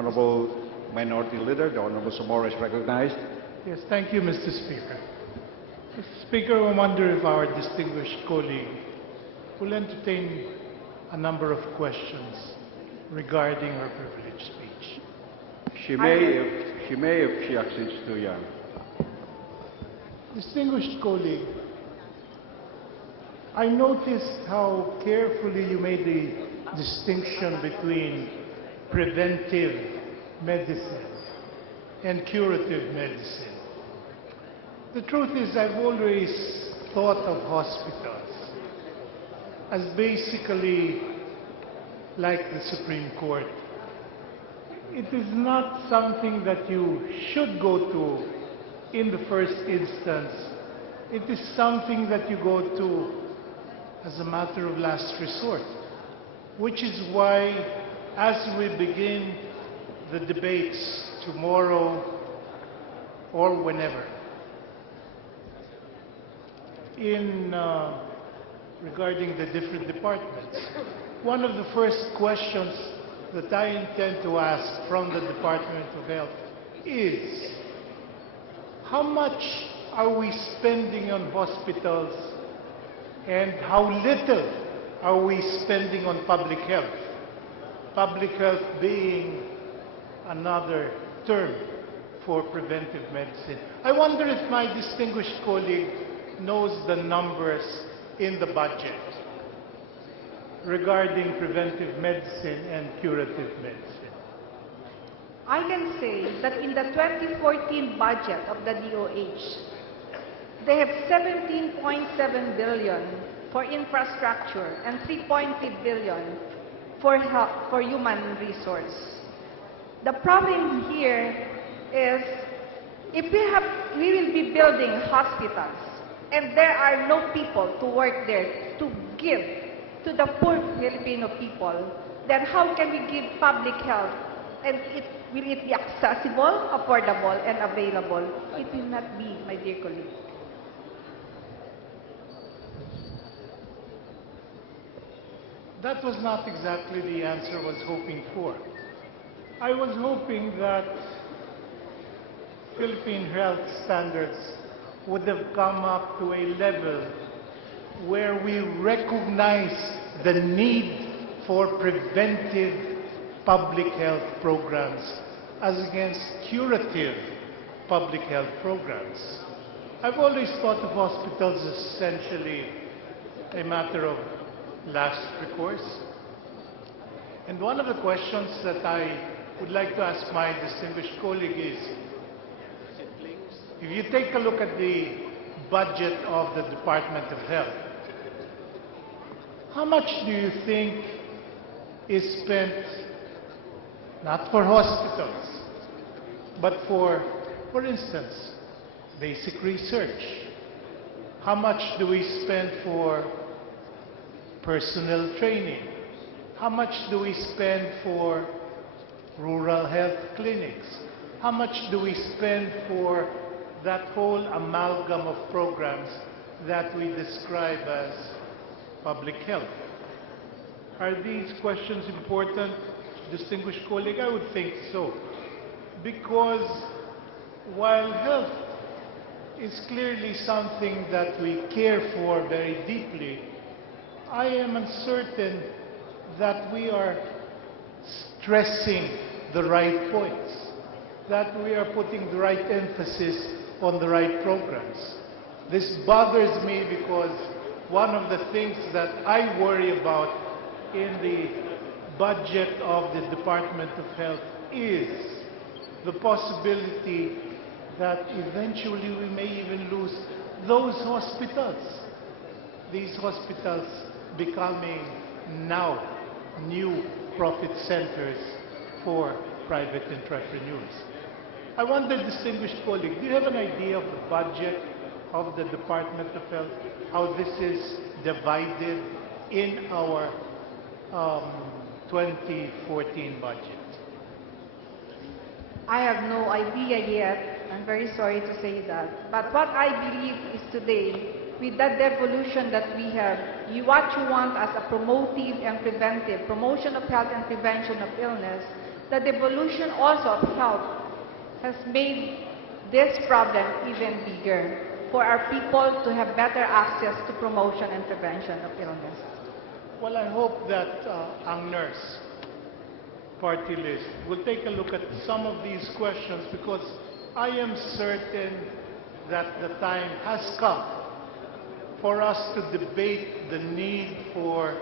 Honorable Minority Leader, the Honorable Zamora is recognized. Yes, thank you, Mr. Speaker. Mr. Speaker, I wonder if our distinguished colleague will entertain a number of questions regarding her privileged speech. She may if she accedes to Yan. Distinguished colleague, I noticed how carefully you made the distinction between preventive medicine and curative medicine. The truth is, I've always thought of hospitals as basically like the Supreme Court. It is not something that you should go to in the first instance. It is something that you go to as a matter of last resort, which is why, as we begin the debates tomorrow or whenever, regarding the different departments, one of the first questions that I intend to ask from the Department of Health is, how much are we spending on hospitals and how little are we spending on public health? Public health being another term for preventive medicine. I wonder if my distinguished colleague knows the numbers in the budget regarding preventive medicine and curative medicine. I can say that in the 2014 budget of the DOH, they have 17.7 billion for infrastructure and 3.3 billion for human resource. The problem here is if we will be building hospitals and there are no people to work there to give to the poor Filipino people, then how can we give public health? And will it be accessible, affordable, and available? It will not be, my dear colleague. That was not exactly the answer I was hoping for. I was hoping that Philippine health standards would have come up to a level where we recognize the need for preventive public health programs as against curative public health programs. I've always thought of hospitals as essentially a matter of last recourse. And one of the questions that I would like to ask my distinguished colleague is, if you take a look at the budget of the Department of Health, how much do you think is spent not for hospitals, but for instance, basic research? How much do we spend for personnel training? How much do we spend for rural health clinics? How much do we spend for that whole amalgam of programs that we describe as public health? Are these questions important, distinguished colleague? I would think so. Because while health is clearly something that we care for very deeply, I am uncertain that we are stressing the right points, that we are putting the right emphasis on the right programs. This bothers me because one of the things that I worry about in the budget of the Department of Health is the possibility that eventually we may even lose those hospitals. These hospitals becoming now new profit centers for private entrepreneurs. I wonder, distinguished colleague, do you have an idea of the budget of the Department of Health, how this is divided in our 2014 budget? I have no idea yet. I'm very sorry to say that. But what I believe is today, with that devolution that we have, what you want as a promotive and preventive, promotion of health and prevention of illness, the devolution also of health has made this problem even bigger for our people to have better access to promotion and prevention of illness. Well, I hope that ang NARS party list will take a look at some of these questions, because I am certain that the time has come for us to debate the need for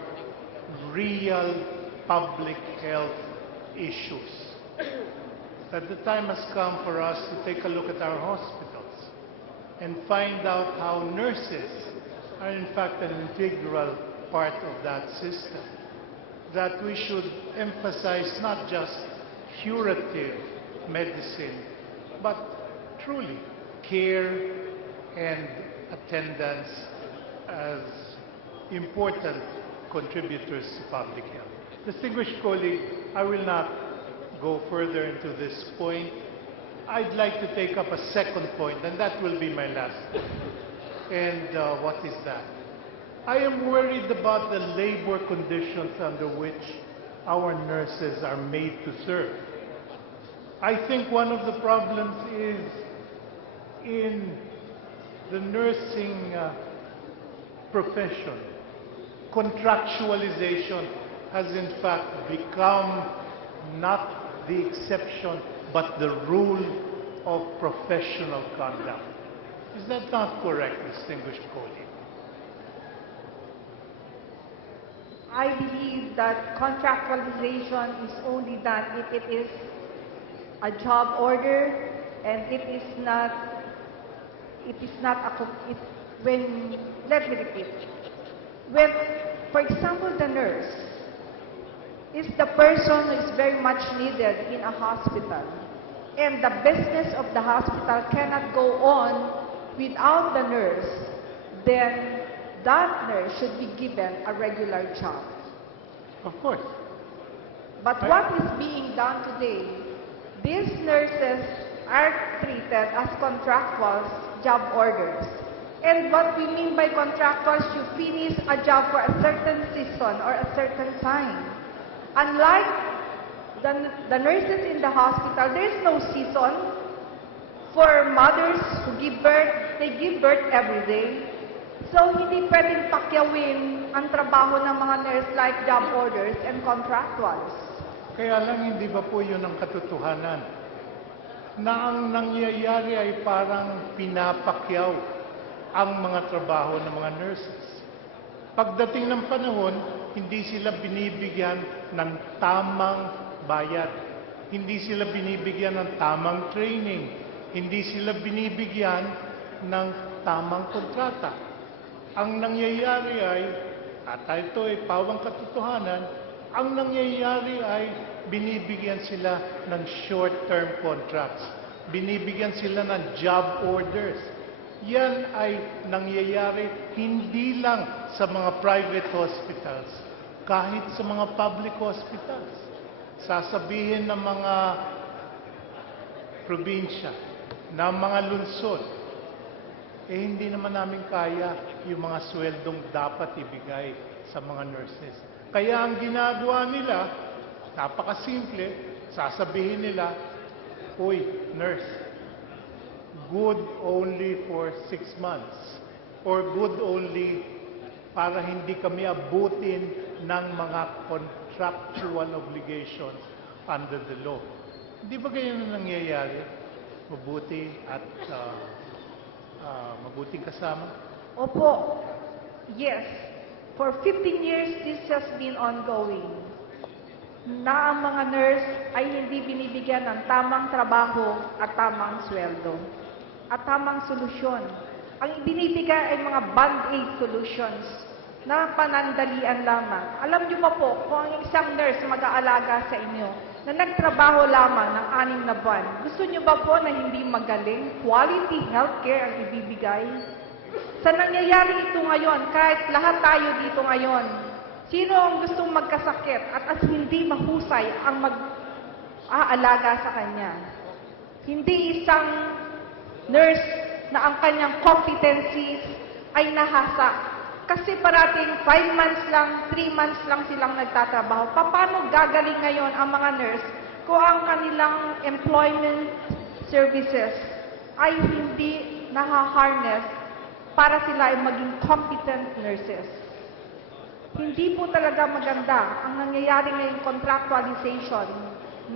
real public health issues. That the time has come for us to take a look at our hospitals and find out how nurses are in fact an integral part of that system. That we should emphasize not just curative medicine, but truly care and attendance as important contributors to public health. Distinguished colleague, I will not go further into this point. I'd like to take up a second point, and that will be my last point. And what is that? I am worried about the labor conditions under which our nurses are made to serve. I think one of the problems is in the nursing profession. Contractualization has in fact become not the exception, but the rule of professional conduct. Is that not correct, distinguished colleague? I believe that contractualization is only done if it is a job order, and it is not let me repeat. When, for example, the nurse is the person who is very much needed in a hospital, and the business of the hospital cannot go on without the nurse, then that nurse should be given a regular job. Of course. But what is being done today, these nurses are treated as contractuals, job orders. And what we mean by contractuals, you finish a job for a certain season or a certain time. Unlike the nurses in the hospital, there is no season. For mothers who give birth, they give birth every day. So, hindi pwedeng pakyawin ang trabaho ng mga nurse like job orders and contractuals. Kaya lang, hindi ba po yun ang katotohanan? Na ang nangyayari ay parang pinapakyaw ang mga trabaho ng mga nurses. Pagdating ng panahon, hindi sila binibigyan ng tamang bayad. Hindi sila binibigyan ng tamang training. Hindi sila binibigyan ng tamang kontrata. Ang nangyayari ay, at ito ay pawang katotohanan, ang nangyayari ay binibigyan sila ng short-term contracts. Binibigyan sila ng job orders. Yan ay nangyayari hindi lang sa mga private hospitals, kahit sa mga public hospitals. Sasabihin ng mga probinsya, ng mga lungsod, hindi naman namin kaya yung mga sweldong dapat ibigay sa mga nurses. Kaya ang ginagawa nila, napakasimple, sasabihin nila, uy, nurse, good only for 6 months, or good only para hindi kami abutin ng mga contractual obligations under the law. Hindi ba ganyan ang nangyayari? Mabuti at mabuting kasama? Opo. Yes. For 15 years, this has been ongoing. Na ang mga nurse ay hindi binibigyan ng tamang trabaho at tamang sweldo at tamang solusyon. Ang binibigay ay mga band-aid solutions na panandalian lamang. Alam niyo ba po, kung ang isang nurse mag-aalaga sa inyo na nagtrabaho lamang ng 6 na buwan, gusto niyo ba po na hindi magaling? Quality healthcare ang ibibigay? Sa nangyayari ito ngayon, kahit lahat tayo dito ngayon, sino ang gustong magkasakit at hindi mahusay ang mag-aalaga sa kanya? Hindi isang nurse na ang kanyang competencies ay nahasa. Kasi parating 5 months lang, 3 months lang silang nagtatrabaho. Paano gagaling ngayon ang mga nurse kung ang kanilang employment services ay hindi nahaharness para sila ay maging competent nurses. Hindi po talaga maganda ang nangyayari ngayong contractualization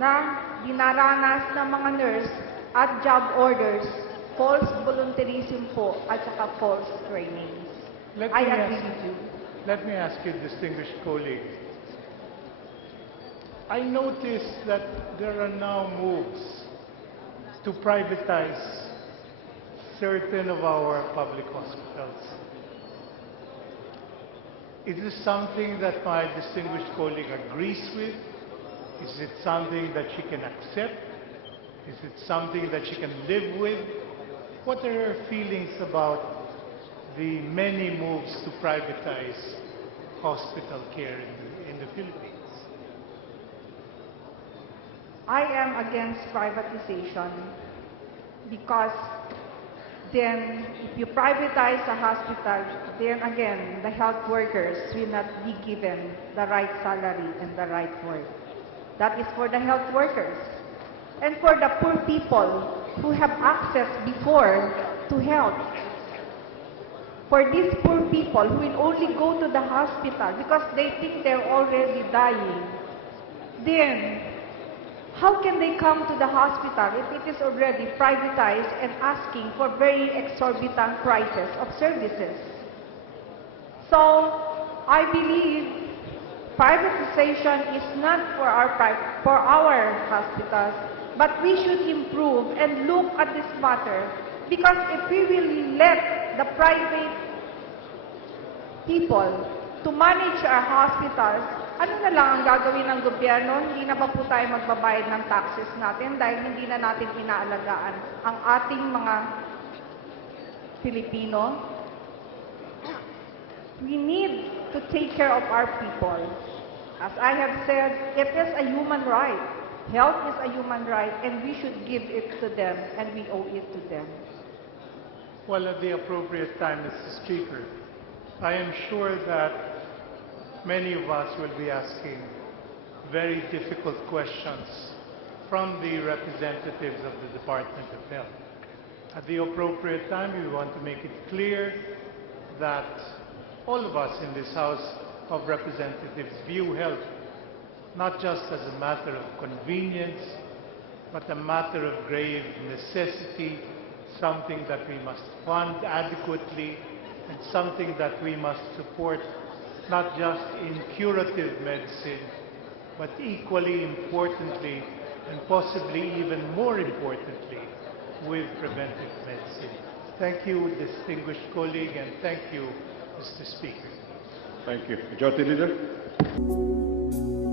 na dinaranas ng mga nurse at job orders, false volunteerism po at saka false trainings. I agree with you. Let me ask you, distinguished colleague. I notice that there are now moves to privatize certain of our public hospitals. Is this something that my distinguished colleague agrees with? Is it something that she can accept? Is it something that she can live with? What are her feelings about the many moves to privatize hospital care in the Philippines? I am against privatization because then if you privatize a hospital, then again, the health workers will not be given the right salary and the right work. That is for the health workers. And for the poor people who have access before to health. For these poor people who will only go to the hospital because they think they're already dying, then how can they come to the hospital if it is already privatized and asking for very exorbitant prices of services? So, I believe privatization is not for our hospitals, but we should improve and look at this matter because if we will let the private people to manage our hospitals, ano na lang ang gagawin ng gobyerno? Hindi na ba po tayo magbabayad ng taxes natin dahil hindi na natin inaalagaan ang ating mga Pilipino? We need to take care of our people. As I have said, it is a human right. Health is a human right, and we should give it to them, and we owe it to them. Well, at the appropriate time, Mr. Speaker, I am sure that many of us will be asking very difficult questions from the representatives of the Department of Health. At the appropriate time, we want to make it clear that all of us in this House of Representatives view health not just as a matter of convenience, but a matter of grave necessity, something that we must fund adequately, and something that we must support not just in curative medicine, but equally importantly, and possibly even more importantly, with preventive medicine. Thank you, distinguished colleague, and thank you, Mr. Speaker. Thank you. Majority Leader.